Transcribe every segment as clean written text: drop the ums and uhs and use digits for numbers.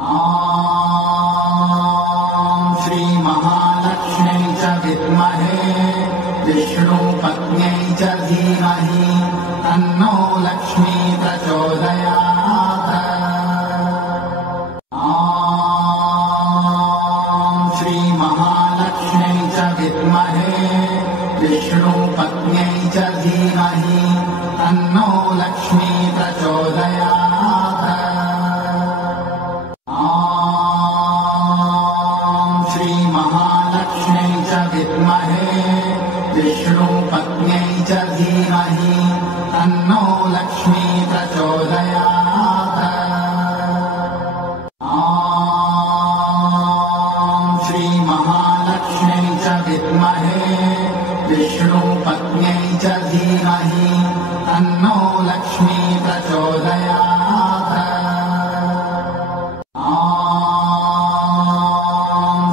ॐ श्री महालक्ष्म्यै च विद्महे विष्णुपत्न्यै च धीमहि तन्नो लक्ष्मी प्रचोदयात्। ॐ श्री महालक्ष्म्यै च विद्महे विष्णुपत्न्यै च धीमहि तन्नो लक्ष्मी प्रचोदयात्। ॐ श्री महालक्ष्म्यै च विद्महे विष्णुपत्न्यै च धीमहि तन्नो लक्ष्मी प्रचोदयात्। ॐ श्री महालक्ष्म्यै च विद्महे विष्णुपत्न्यै च धीमहि तन्नो लक्ष्मी प्रचोदयात्। ॐ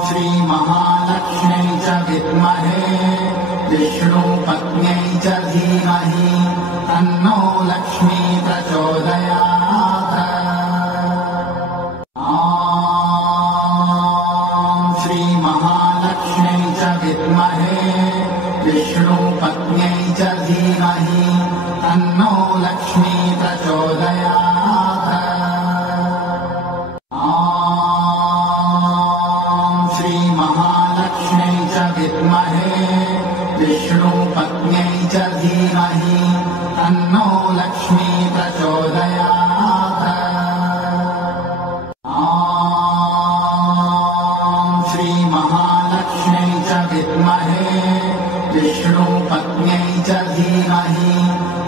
श्री महालक्ष्म्यै च विद्महे विष्णुपत्न्यै च धीमहि तन्नो लक्ष्मी प्रचोदयात्। ॐ श्री महालक्ष्म्यै च विद्महे विष्णुपत्न्यै च धीमहि तन्नो लक्ष्मी प्रचोदयात्। ॐ श्री महालक्ष्म्यै च विद्महे विष्णुपत्न्यै च धीमहि तन्नो लक्ष्मी प्रचोदयात्। ॐ श्री महालक्ष्म्यै च विद्महे विष्णुपत्न्यै च धीमहि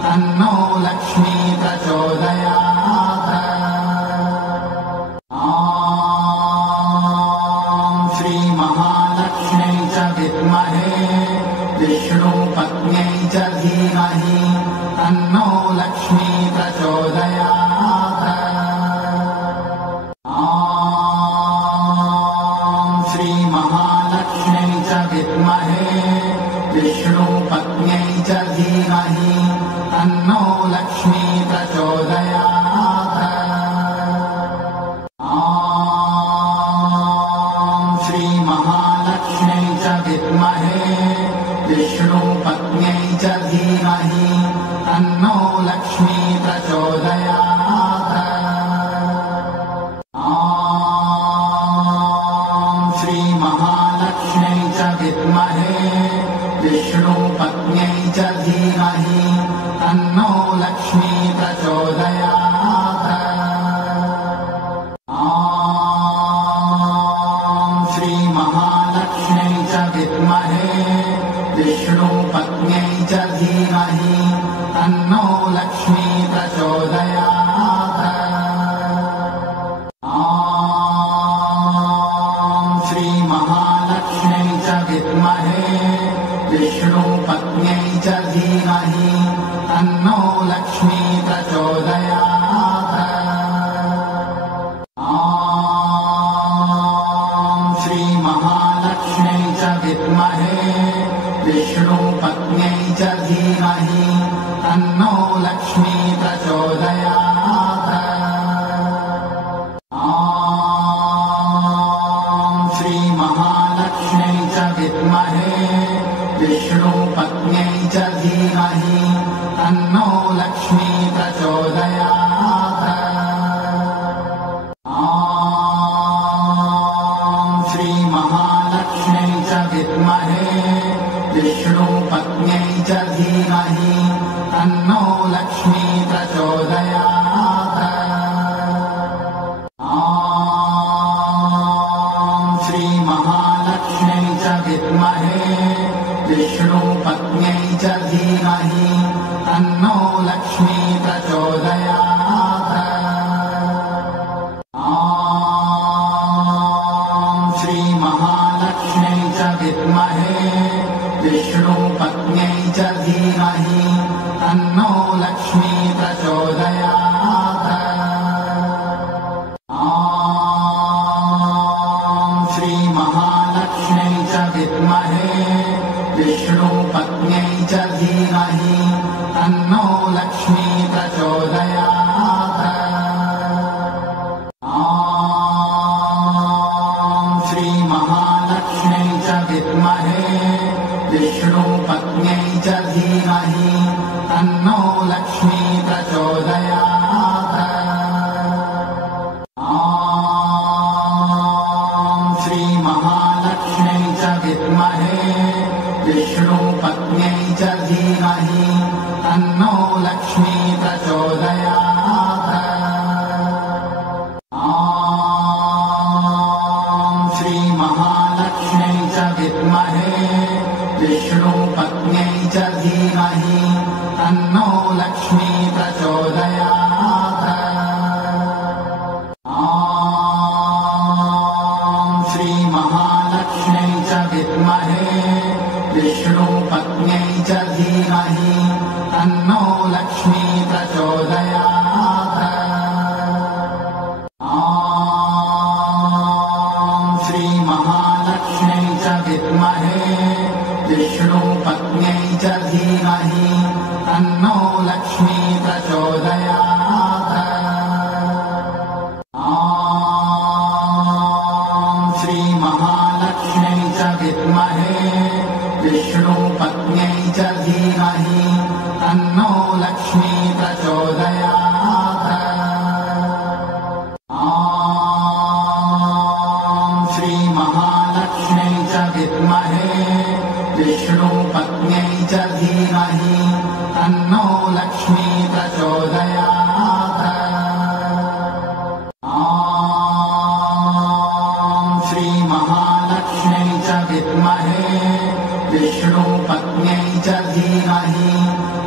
तन्नो लक्ष्मी प्रचोदयात्। ॐ श्री महालक्ष्म्यै च विद्महे विष्णुपत्न्यै च धीमहि तन्नो लक्ष्मी प्रचोदयात्। ॐ श्री महालक्ष्म्यै च विद्महे विष्णुपत्न्यै च धीमहि तन्नो लक्ष्मी प्रचोदयात्। ॐ श्री महालक्ष्म्यै च विद्महे विष्णुपत्न्यै च धीमहि तन्नो लक्ष्मी प्रचोदयात्। ॐ श्री महालक्ष्म्यै च विद्महे विष्णुपत्न्यै च धीमहि तन्नो लक्ष्मी प्रचोदयात्। ॐ श्री महालक्ष्म्यै च विद्महे विष्णुपत्न्यै च धीमहि तन्नो लक्ष्मी प्रचोदयात्। ॐ श्री महालक्ष्म्यै च विद्महे विष्णुपत्न्यै च धीमहि तन्नो लक्ष्मी प्रचोदयात्। ॐ श्री महालक्ष्म्यै च विद्महे विष्णुपत्न्यै च धीमहि तन्नो लक्ष्मी प्रचोदयात्। ॐ श्री महालक्ष्म्यै च विद्महे विष्णुपत्न्यै च धीमहि तन्नो लक्ष्मी प्रचोदयात्। ॐ श्री महालक्ष्म्यै च विद्महे विष्णुपत्न्यै च धीमहि तन्नो लक्ष्मी प्रचोदयात्। ॐ श्री महालक्ष्म्यै च विद्महे विष्णुपत्न्यै च धीमहि तन्नो लक्ष्मी प्रचोदयात्। ॐ श्री महालक्ष्म्यै च विद्महे विष्णुपत्न्यै च धीमहि तन्नो लक्ष्मी प्रचोदयात्। ॐ श्री महालक्ष्म्यै च विद्महे विष्णुपत्न्यै च धीमहि तन्नो लक्ष्मी प्रचोदयात्। ॐ विष्णुपत्न्यै च धीमहि तन्नो लक्ष्मी प्रचोदयात्। ॐ श्रीमहालक्ष्म्यै च विद्महे विष्णुपत्न्यै च धीमहि तन्नो लक्ष्मी प्रचोदयात्। ॐ श्रीमहालक्ष्म्यै च विद्महे विष्णुपत्न्यै च धीमहि तन्नो लक्ष्मी प्रचोदयात्। ॐ श्रीमहालक्ष्म्यै च विद्महे विष्णुपत्न्यै च धीमहि तन्नो लक्ष्मी प्रचोदयात्। ॐ श्रीमहालक्ष्म्यै च विद्महे विष्णुपत्न्यै च धीमहि तन्नो लक्ष्मी प्रचोदयात्। ॐ श्रीमहालक्ष्म्यै च विद्महे विष्णुपत्न्यै च धीमहि तन्नो लक्ष्मी प्रचोदयात्। ॐ श्रीमहालक्ष्म्यै च विद्महे विष्णुपत्न्यै च धीमहि तन्नो लक्ष्मी प्रचोदयात्। ॐ श्रीमहालक्ष्म्यै च विद्महे विष्णुपत्न्यै च धीमहि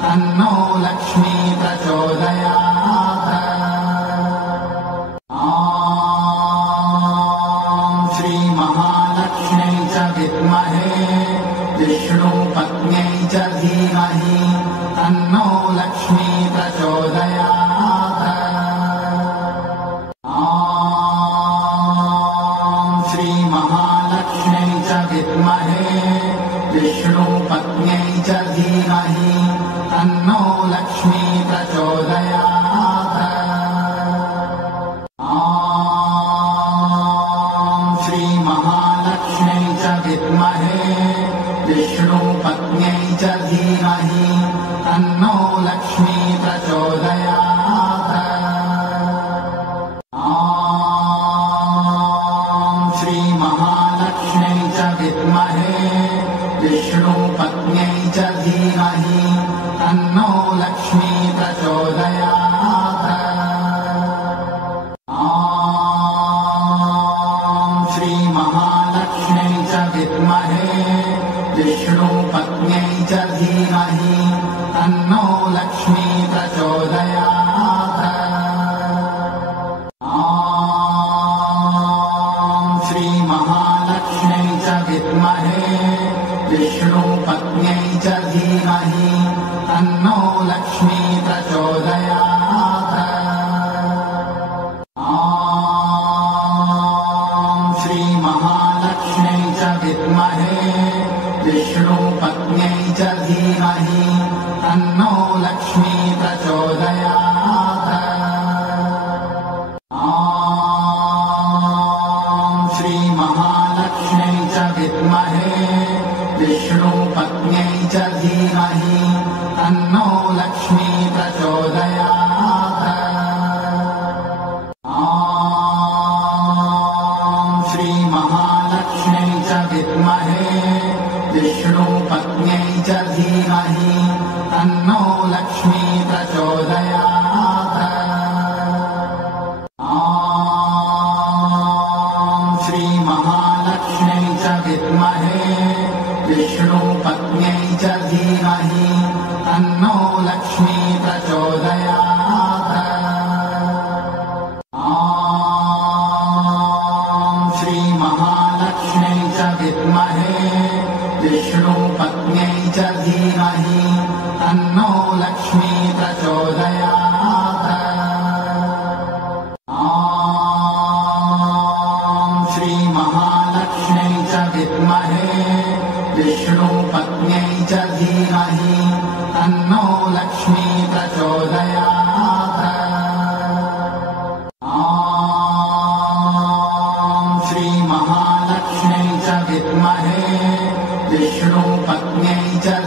तन्नो लक्ष्मी प्रचोदयात्। ॐ श्रीमहालक्ष्म्यै च विद्महे विष्णुपत्न्यै च धीमहि तन्नो लक्ष्मी प्रचोदयात्। ॐ श्रीमहालक्ष्म्यै च विद्महे विष्णुपत्न्यै च धीमहि तन्नो लक्ष्मी प्रचोदयात्। ॐ श्रीमहालक्ष्म्यै च विद्महे विष्णुपत्न्यै च धीमहि तन्नो लक्ष्मी प्रचोदयात्। ॐ श्रीमहालक्ष्म्यै च विद्महे विष्णुपत्न्यै च धीमहि तन्नो लक्ष्मी प्रचोदयात्। ॐ श्रीमहालक्ष्म्यै च विद्महे विष्णुपत्न्यै च धीमहि तन्नो लक्ष्मी प्रचोदयात्। ॐ श्रीमहालक्ष्म्यै च विद्महे विष्णुपत्न्यै च धीमहि तन्नो लक्ष्मी प्रचोदयात्। ॐ श्रीमहालक्ष्म्यै च विद्महे विष्णुपत्न्यै च धीमहि तन्नो लक्ष्मी प्रचोदयात्। ॐ श्रीमहालक्ष्म्यै च विद्महे विष्णुपत्न्यै च धीमहि तन्नो लक्ष्मी प्रचोदयात्। ॐ श्रीमहालक्ष्म्यै च विद्महे विष्णुपत्न्यै च धीमहि तन्नो लक्ष्मी प्रचोदयात्। ॐ श्रीमहालक्ष्म्यै च विद्महे विष्णुपत्न्यै च धीमहि तन्नो लक्ष्मी प्रचोदयात्। ॐ श्रीमहालक्ष्म्यै च विद्महे विष्णुपत्न्यै च धीमहि तन्नो लक्ष्मी प्रचोदयात्। ॐ श्रीमहालक्ष्म्यै च विद्महे विष्णुपत्न्यै च धीमहि तन्नो लक्ष्मी प्रचोदयात्। ॐ श्रीमहालक्ष्म्यै च विद्महे विष्णुपत्न्यै च